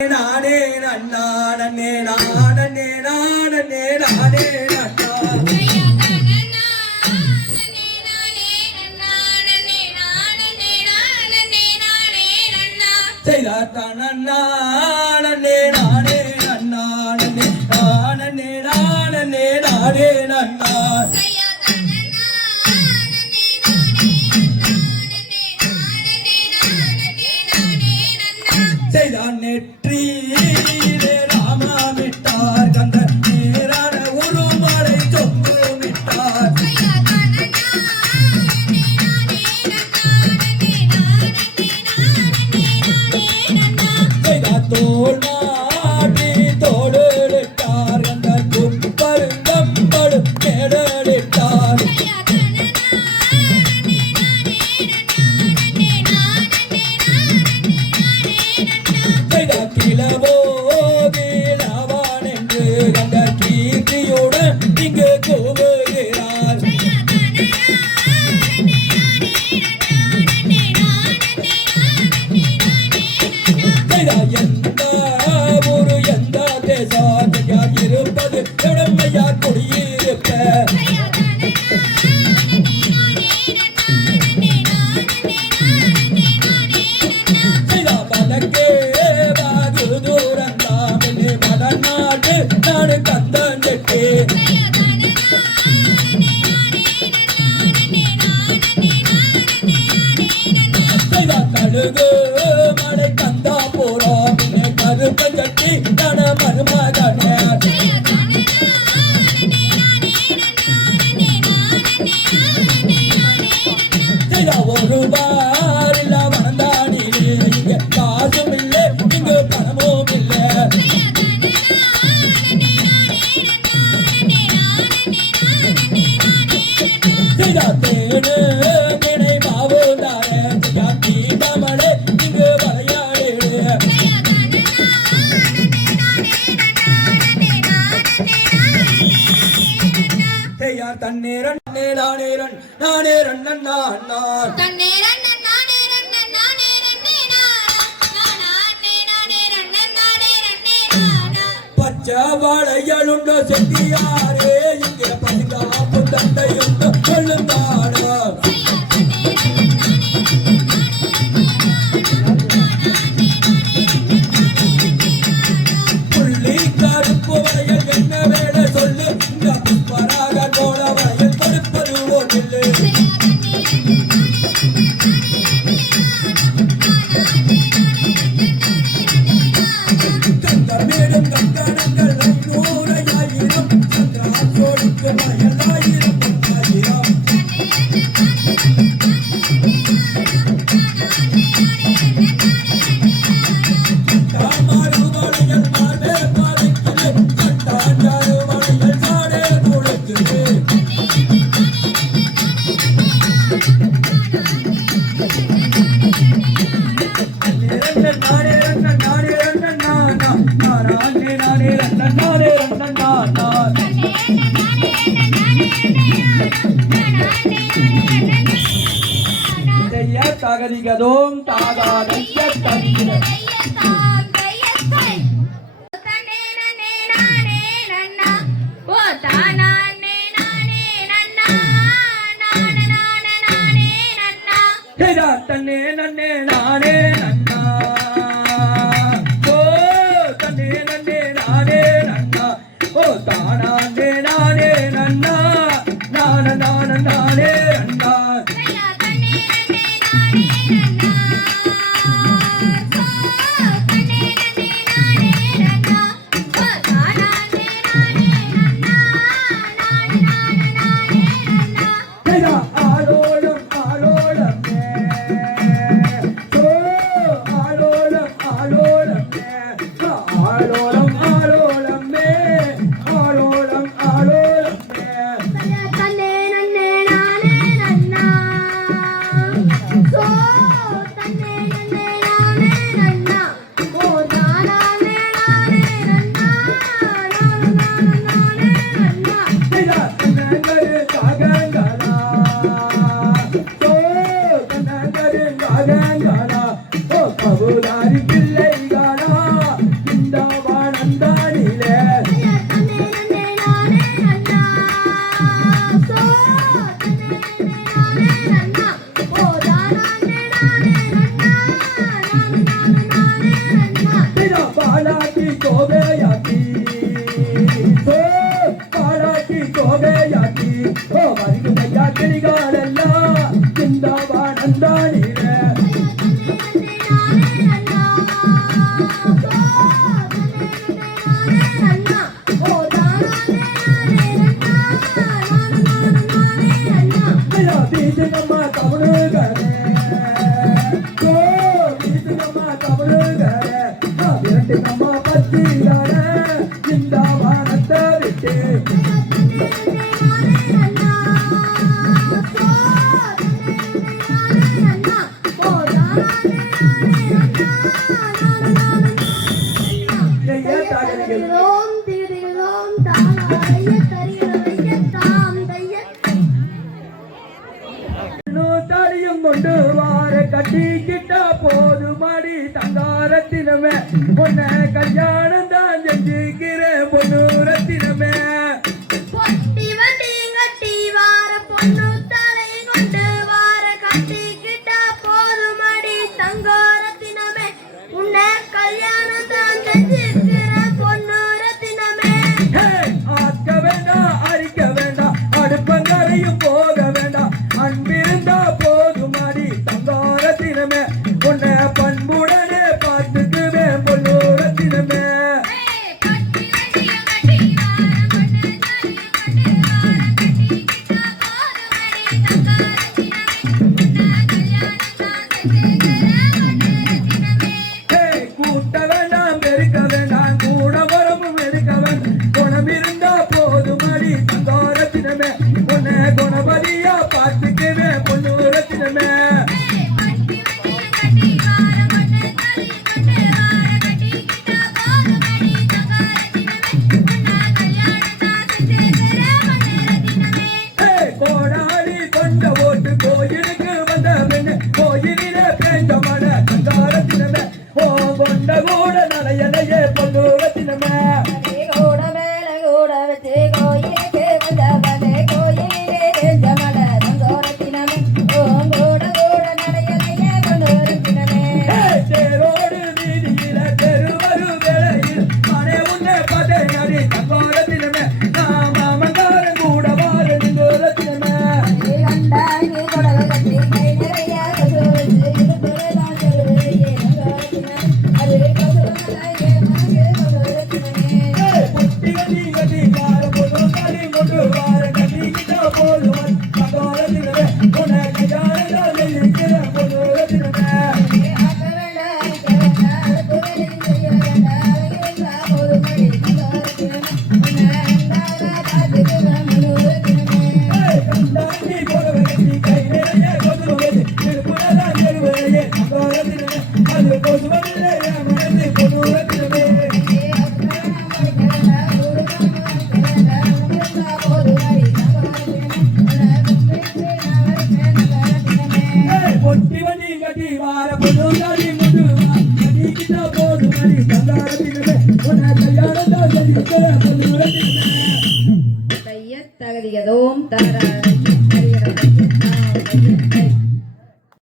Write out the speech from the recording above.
நானே நன்னா நன்னே நானே நானே நானே நன்னா செய்தானே நானே நன்னா நன்னே நானே நானே நானே நன்னா செய்தான் நெற்றி ராமா விட்டார் கந்த நேரான ஒரு மலை சொத்து விட்டார் செய்தார் தோல் மாட்டி தோடுட்டார் கந்த குப்பருந்தம் தொடு கேடலிட்டார் கிளவான் என்று கண்ட கீர்த்தியுடன் இங்கு கூவுகிறார் எந்த ஒரு எந்த தேசத்தையார் இருப்பது கடமையார் குடியிருப்ப நாடு கந்தான் செட்டு கழுகு மழை கந்தா போறோம் கருப்ப கட்டி கண மருமகன ஒரு பாரில் வந்தானிலே இங்க காசும் இல்லை இங்கு பணமும் இல்லை தேடு நினை மாவுதார தீபமலை இங்கு வளையாடு யார் தண்ணீரன் நானேரன் நானேரன் நான் தண்ணீரன் பச்சை வாழையலுண்ட செட்டியாரே இங்கே பசிதாப்பு தந்தையுண்ட சொல்லுந்தாடா புள்ளி கருப்பு வளையல் என்ன வேலை சொல்லு இந்த புஷ்பராக போல வளையல் கொடுப்பது ஓட்டில்லு கந்தமேடும் கங்கணங்கள் 500,000 சந்திரான் சோடிக்கு வயலாயிரம் தகதிகதோம் தாதாதைய தகிர தன்னே நன்னே நானே நன்னா ஓ தன்னே நன்னே நானே நன்னா ஓ தானே நானே நன்னா நானே நானே நன்னா பாலாட்டி கோவையாட்டி பாலாட்டி கோவையாட்டி ஓ வருகையா கிளிகாலெல்லாம் சிந்தாவானந்தா நீர பீசுகம்மா கவனுகரே பீசுகம்மா கவனுகரே விரட்டுகம்மா பத்தியார இந்த வானத்தை விட்டு தாலியும் கொண்டு வார கட்டிக்கிட்டா போது மாடி தங்காரத்தினமே பொண்ண கல்யாணம் தான் செஞ்சுக்கிறேன் பொண்ணு ரத்தினமே ஆக்க வேண்டாம் அரிக்க வேண்டாம் அடுப்பங்கரையும் போக வேண்டாம் அன்பிருந்தா போதுமாடி தங்காரத்தினமே உன்னை பண்புடனே பார்த்துக்குவேன் பொன்னூரத்தினமே கூட்ட வேண்டாம் பெருக்க வேண்டாம் கூட வரமும் எடுக்க வேண்டாம் குணமிருந்தா போதுமாடி தங்காரத்தினமே உன்னை குணபதியா பார்த்துக்குவேன் பொன்னூரத்தினமே கோடாளி கொண்ட ஓட்டு கோயிலுக்கு வந்த பெண்ணு கோயிலிலே பேஞ்ச மழை தங்காரத்தினமே ஓ கொண்ட கூட நடையலையே பொன்னூரத்தினமே தேரோடு வீதியில தெருவரு வேளையில் மனே உன்னை பதையடி தங்காரத்தினமே நாம மங்காரம் கூட வார தூரத்தினமே புட்டி கட்டி கட்டி கார பொண்ணு காரி கொண்டு வார கட்டிக்கிட்டா போதுவன் தங்காரத்தினமே உன்னை கல்யாணம் செய்கிற பொன்னூரத்தினமே கண்டாண்டி கொடவை கட்டி கை நிறைய கொதுவை திருப்புறதான் தெருவையே தங்காரத்தினமே அது கொசுவதில்லை மனது பொன்னூரத்தினமே பொட்டி வண்டி கட்டி வார பொண்ணு முட்டு கட்டிக்கிட்டா போது மணி தங்காரத்தினமே உன்னை கல்யாணம் தான் செஞ்சுக்கிற பொன்னூரத்தினமே தகதியதோம் தர